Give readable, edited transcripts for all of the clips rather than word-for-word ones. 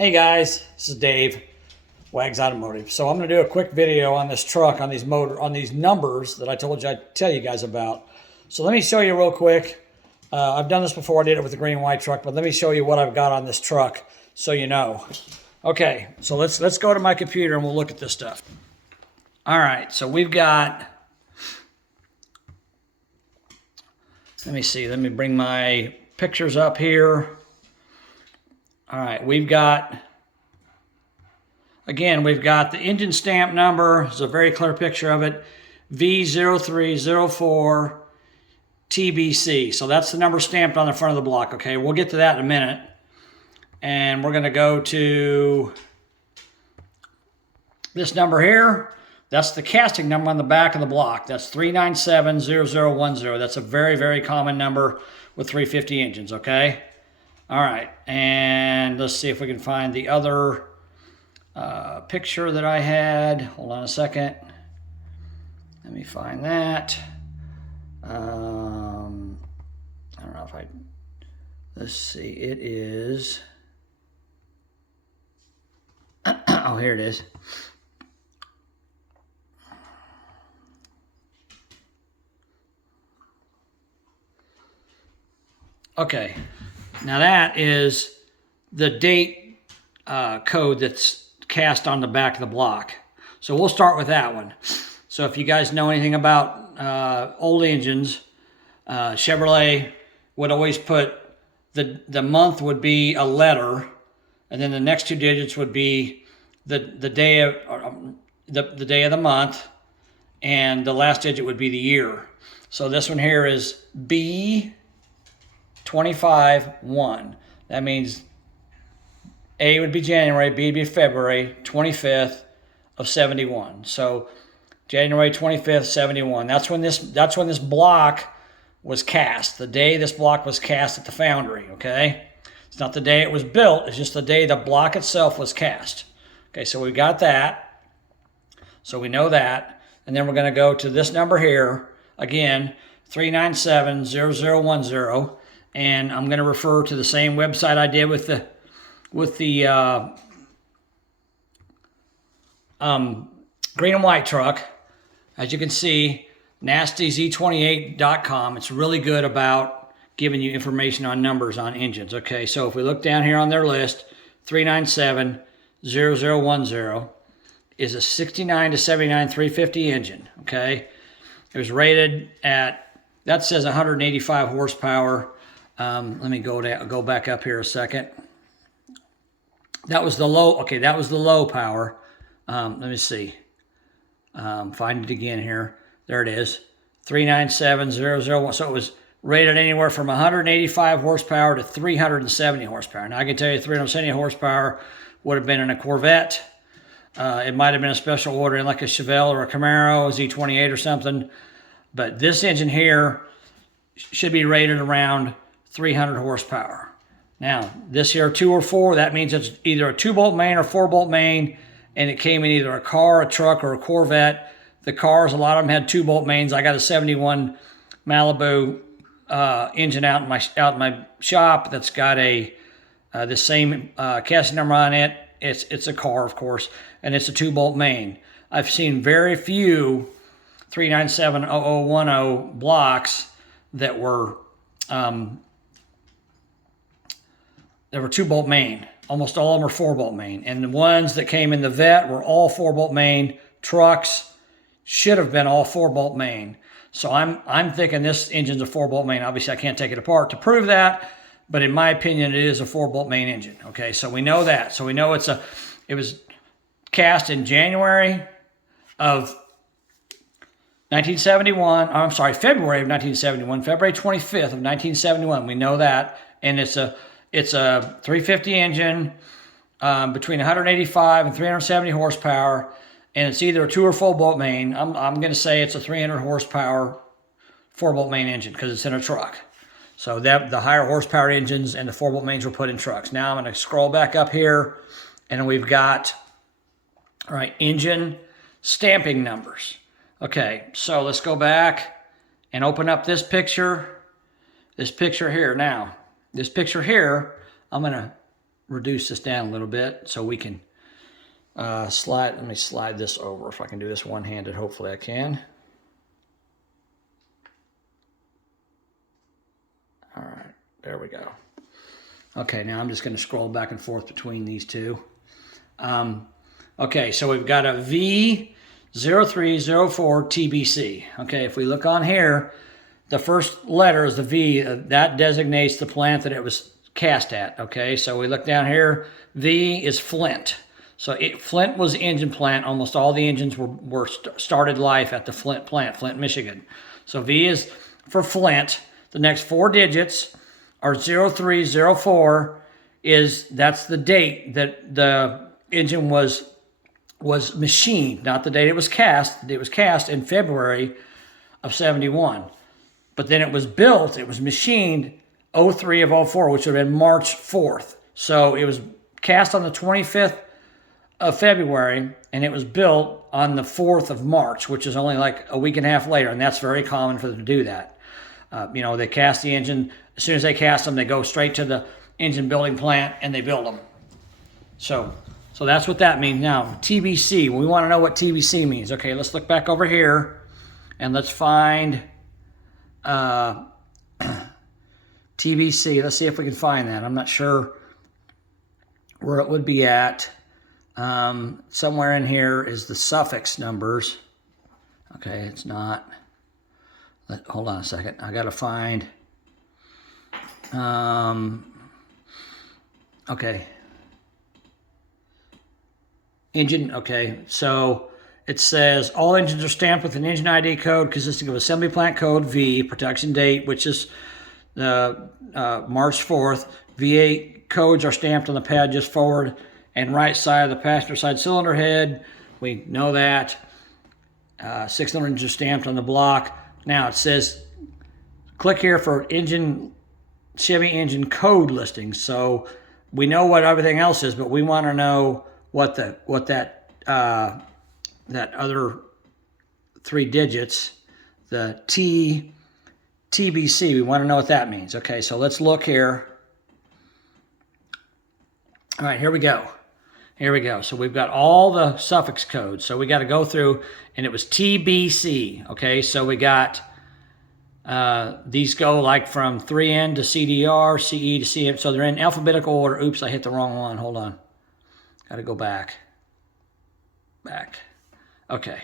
Hey guys, this is Dave, Wags Automotive. So I'm going to do a quick video on this truck, on these numbers that I told you I'd tell you guys about. So let me show you real quick. I've done this before. I did it with the green and white truck, but let me show you what I've got on this truck so you know. Okay, so let's go to my computer and we'll look at this stuff. All right, so we've got. Let me see. Let me bring my pictures up here. All right, we've got the engine stamp number. It's a very clear picture of it. V0304 TBC. So that's the number stamped on the front of the block. Okay, we'll get to that in a minute. And we're going to go to this number here. That's the casting number on the back of the block. That's 3970010. That's a very, very common number with 350 engines, okay? All right, and let's see if we can find the other picture that I had. Hold on a second. Let me find that. I don't know if let's see, it is, oh, here it is. Okay, now that is the date code that's cast on the back of the block. So we'll start with that one. So if you guys know anything about old engines, Chevrolet would always put the month would be a letter, and then the next two digits would be the day of the day of the month, and the last digit would be the year. So this one here is B25-1. That means A would be January, B would be February 25th of 71. So January 25th, 71. That's when this block was cast. The day this block was cast at the foundry, okay? It's not the day it was built, it's just the day the block itself was cast. Okay, so we got that. So we know that. And then we're going to go to this number here, again, 3970010. And I'm going to refer to the same website I did with the green and white truck. As you can see, nastyz28.com. It's really good about giving you information on numbers on engines. Okay, so if we look down here on their list, 3970010 is a 69 to 79 350 engine. Okay, it was rated at, that says 185 horsepower. Let me go back up here a second. That was the low. Okay, that was the low power. Let me see. Find it again here. There it is. 3970010. So it was rated anywhere from 185 horsepower to 370 horsepower. Now I can tell you 370 horsepower would have been in a Corvette. It might have been a special order in like a Chevelle or a Camaro, Z28 or something. But this engine here should be rated around 300 horsepower. Now, this here 2 or 4, that means it's either a 2-bolt main or 4-bolt main, and it came in either a car, a truck, or a Corvette. The cars, a lot of them had 2-bolt mains. I got a 71 Malibu engine out in my shop that's got the same casting number on it. It's a car, of course, and it's a 2-bolt main. I've seen very few 3970010 blocks that were 2-bolt main. Almost all of them are 4-bolt main. And the ones that came in the vet were all 4-bolt main. Trucks should have been all 4-bolt main. So I'm thinking this engine's a 4-bolt main. Obviously, I can't take it apart to prove that, but in my opinion, it is a 4-bolt main engine. Okay, so we know that. So we know it was cast in January of 1971. I'm sorry, February of 1971. February 25th of 1971. We know that, and it's a 350 engine between 185 and 370 horsepower, and it's either a 2 or 4-bolt main. I'm going to say it's a 300 horsepower 4-bolt main engine because it's in a truck. So that the higher horsepower engines and the 4-bolt mains were put in trucks. Now I'm going to scroll back up here, and we've got, all right, engine stamping numbers. Okay, so let's go back and open up this picture here. Now, this picture here, I'm going to reduce this down a little bit so we can let me slide this over. If I can do this one-handed, hopefully I can. All right, there we go. Okay, now I'm just going to scroll back and forth between these two. Okay, so we've got a V0304 TBC. Okay, if we look on here, the first letter is the V. That designates the plant that it was cast at. Okay, so we look down here. V is Flint. So Flint was the engine plant. Almost all the engines were started life at the Flint plant, Flint, Michigan. So V is for Flint. The next 4 digits are 0304. That's the date that the engine was machined, not the date it was cast. It was cast in February of 71. But then it was built, it was machined 03 of 04, which would have been March 4th. So it was cast on the 25th of February, and it was built on the 4th of March, which is only like a week and a half later, and that's very common for them to do that. They cast the engine. As soon as they cast them, they go straight to the engine building plant, and they build them. So that's what that means. Now, TBC, we want to know what TBC means. Okay, let's look back over here, and let's find TBC. Let's see if we can find that. I'm not sure where it would be at. Somewhere in here is the suffix numbers. Okay, it's not. Hold on a second. I got to find. Okay. Engine. Okay, so it says all engines are stamped with an engine ID code consisting of assembly plant code V, production date, which is March 4th. V8 codes are stamped on the pad just forward and right side of the passenger side cylinder head. We know that. 6 cylinders are stamped on the block. Now it says, click here for Chevy engine code listings. So we know what everything else is, but we want to know what that other 3 digits, the TBC, we want to know what that means. Okay, so let's look here. All right, here we go. Here we go. So we've got all the suffix codes. So we got to go through, and it was TBC. Okay, so we got these go like from 3N to CDR, CE to CM. So they're in alphabetical order. Oops, I hit the wrong one. Hold on. Got to go back. Okay.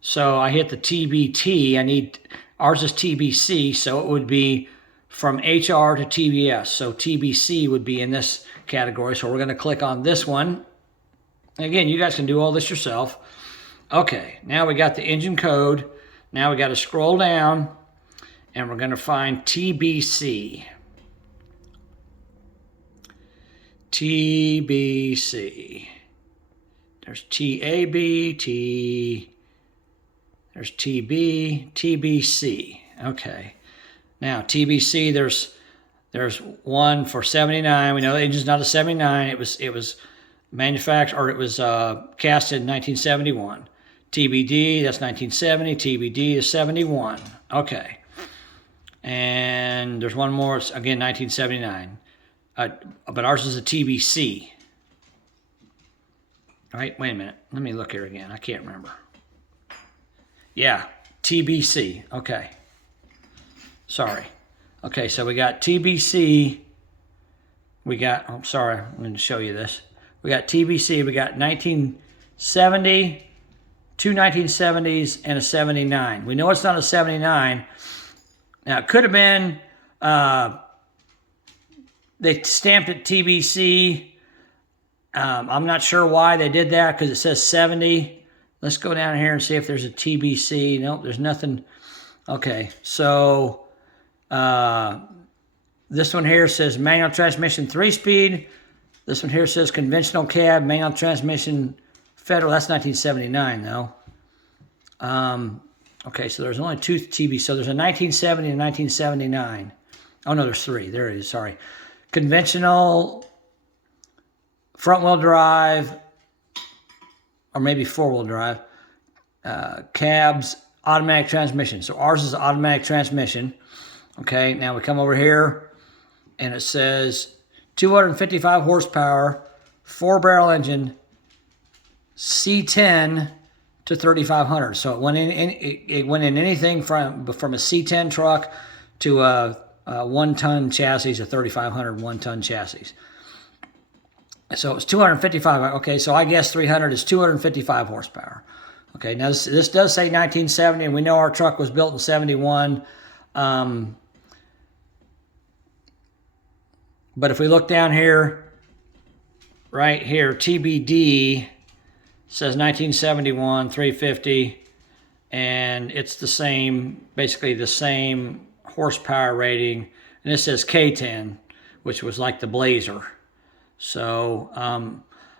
So I hit the TBT. Ours is TBC, so it would be from HR to TBS. So TBC would be in this category. So we're going to click on this one. Again, you guys can do all this yourself. Okay, now we got the engine code. Now we got to scroll down, and we're going to find TBC. TBC. There's TAB, there's TB, TBC. Okay. Now, TBC, there's one for 79. We know the engine's not a 79. It was manufactured, or it was cast in 1971. TBD, that's 1970. TBD is 71. Okay. And there's one more, it's, again, 1979. But ours is a TBC. All right, wait a minute. Let me look here again. I can't remember. Yeah, TBC. Okay. Sorry. Okay, so we got TBC. We got, I'm sorry, I'm going to show you this. We got TBC. We got 1970, 2 1970s, and a 79. We know it's not a 79. Now, it could have been, they stamped it TBC. I'm not sure why they did that because it says 70. Let's go down here and see if there's a TBC. Nope, there's nothing. Okay, so this one here says manual transmission 3-speed. This one here says conventional cab, manual transmission, federal. That's 1979 though. Okay, so there's only 2 TBC. So there's a 1970 and 1979. Oh no, there's 3. There it is, sorry. Conventional front-wheel drive, or maybe 4-wheel drive, cabs, automatic transmission. So ours is automatic transmission. Okay, now we come over here, and it says 255 horsepower, 4-barrel engine, C10 to 3,500. So it went in anything from a C10 truck to a 1-ton chassis, a 3,500 1-ton chassis. So it's 255. Okay, so I guess 300 is 255 horsepower. Okay, now this does say 1970, and we know our truck was built in 71. But if we look down here, right here, TBD says 1971, 350, and it's the same, basically the same horsepower rating. And this says K10, which was like the Blazer. So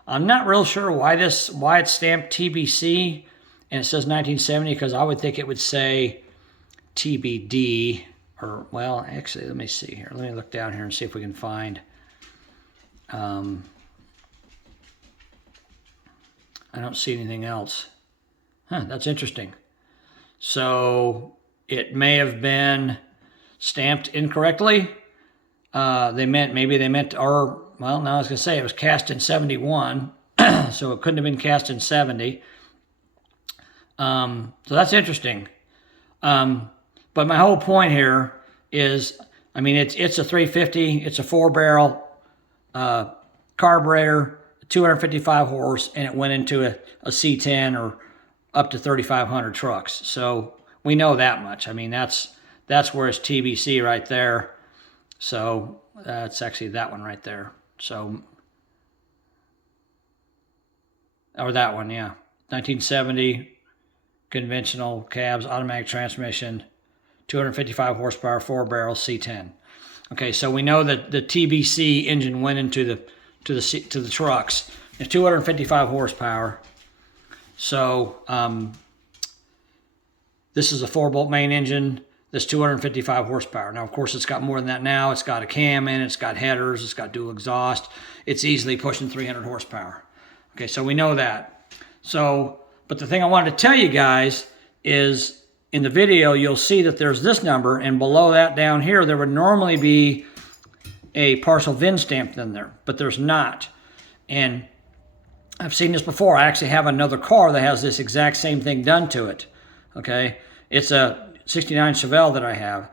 I'm not real sure why it's stamped TBC and it says 1970, because I would think it would say TBD. Or, well, actually, let me see here. Let me look down here and see if we can find. I don't see anything else. Huh, that's interesting. So it may have been stamped incorrectly. Maybe they meant, or, well, no, I was going to say it was cast in 71, so it couldn't have been cast in 70. So that's interesting. But my whole point here is, I mean, it's a 350, it's a 4-barrel carburetor, 255 horse, and it went into a C10 or up to 3,500 trucks. So we know that much. I mean, that's where it's TBC right there. So it's actually that one right there. So, or that one, yeah. 1970, conventional cabs, automatic transmission, 255 horsepower, 4-barrel C10. Okay, so we know that the TBC engine went into the trucks. It's 255 horsepower. So this is a 4-bolt main engine. This 255 horsepower. Now, of course, it's got more than that now. It's got a cam in it. It's got headers. It's got dual exhaust. It's easily pushing 300 horsepower. Okay, so we know that. So, but the thing I wanted to tell you guys is, in the video, you'll see that there's this number, and below that down here, there would normally be a partial VIN stamped in there, but there's not. And I've seen this before. I actually have another car that has this exact same thing done to it. Okay, it's a 69 Chevelle that I have,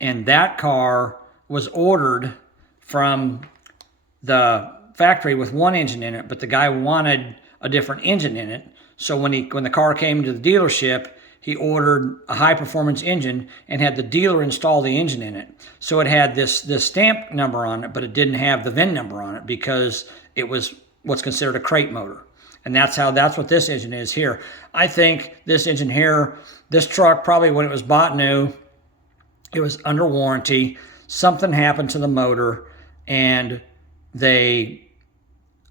and that car was ordered from the factory with one engine in it, but the guy wanted a different engine in it. So when the car came to the dealership, he ordered a high-performance engine and had the dealer install the engine in it. So it had this stamp number on it, but it didn't have the VIN number on it because it was what's considered a crate motor. And that's what this engine is here. I think this engine here, this truck, probably when it was bought new, it was under warranty. Something happened to the motor, and they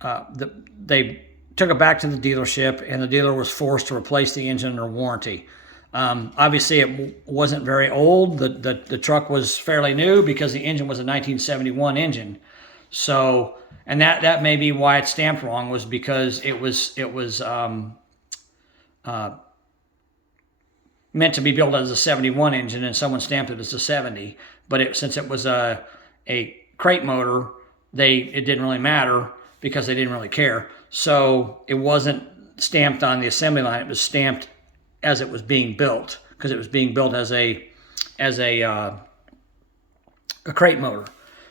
took it back to the dealership, and the dealer was forced to replace the engine under warranty. Obviously, it wasn't very old. The truck was fairly new because the engine was a 1971 engine. So, and that may be why it's stamped wrong, was because it was meant to be built as a 71 engine, and someone stamped it as a 70. But since it was a crate motor, it didn't really matter because they didn't really care. So it wasn't stamped on the assembly line. It was stamped as it was being built, because it was being built as a crate motor.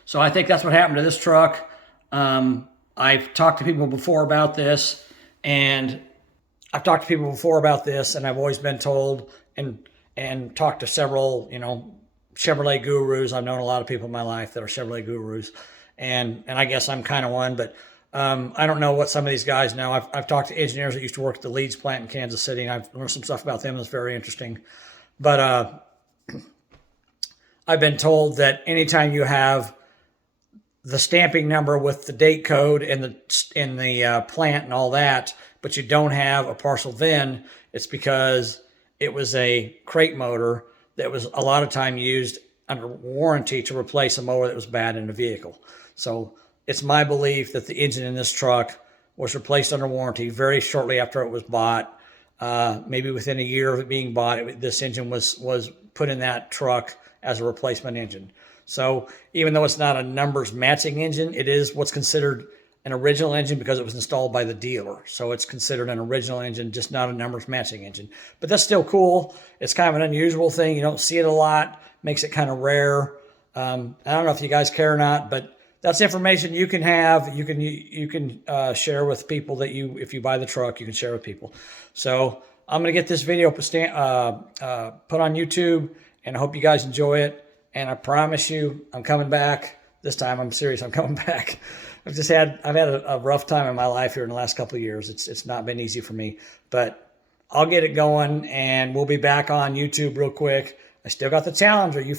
So I think that's what happened to this truck. I've talked to people before about this, and I've always been told and talked to several, Chevrolet gurus. I've known a lot of people in my life that are Chevrolet gurus, and I guess I'm kind of one, but I don't know what some of these guys know. I've talked to engineers that used to work at the Leeds plant in Kansas City, and I've learned some stuff about them that's very interesting. But I've been told that anytime you have the stamping number with the date code in the plant and all that, but you don't have a partial VIN, it's because it was a crate motor that was a lot of time used under warranty to replace a motor that was bad in the vehicle. So it's my belief that the engine in this truck was replaced under warranty very shortly after it was bought. Maybe within a year of it being bought, this engine was put in that truck as a replacement engine. So even though it's not a numbers matching engine, it is what's considered an original engine because it was installed by the dealer. So it's considered an original engine, just not a numbers matching engine. But that's still cool. It's kind of an unusual thing. You don't see it a lot. Makes it kind of rare. I don't know if you guys care or not, but that's information you can have. You can share with people that if you buy the truck, you can share with people. So I'm going to get this video put on YouTube, and I hope you guys enjoy it. And I promise you, I'm coming back. This time, I'm serious. I'm coming back. I've had a rough time in my life here in the last couple of years. It's not been easy for me, but I'll get it going, and we'll be back on YouTube real quick. I still got the Challenger, you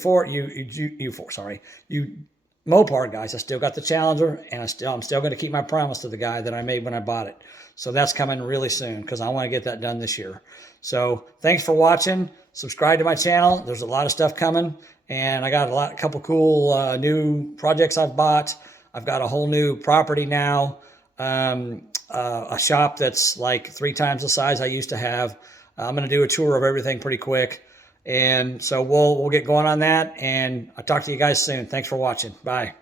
Mopar guys. I still got the Challenger, and I'm still going to keep my promise to the guy that I made when I bought it. So that's coming really soon because I want to get that done this year. So thanks for watching. Subscribe to my channel. There's a lot of stuff coming, and I got a couple cool new projects I've bought. I've got a whole new property now, a shop that's like 3 times the size I used to have. I'm going to do a tour of everything pretty quick. And so we'll get going on that, and I'll talk to you guys soon. Thanks for watching. Bye.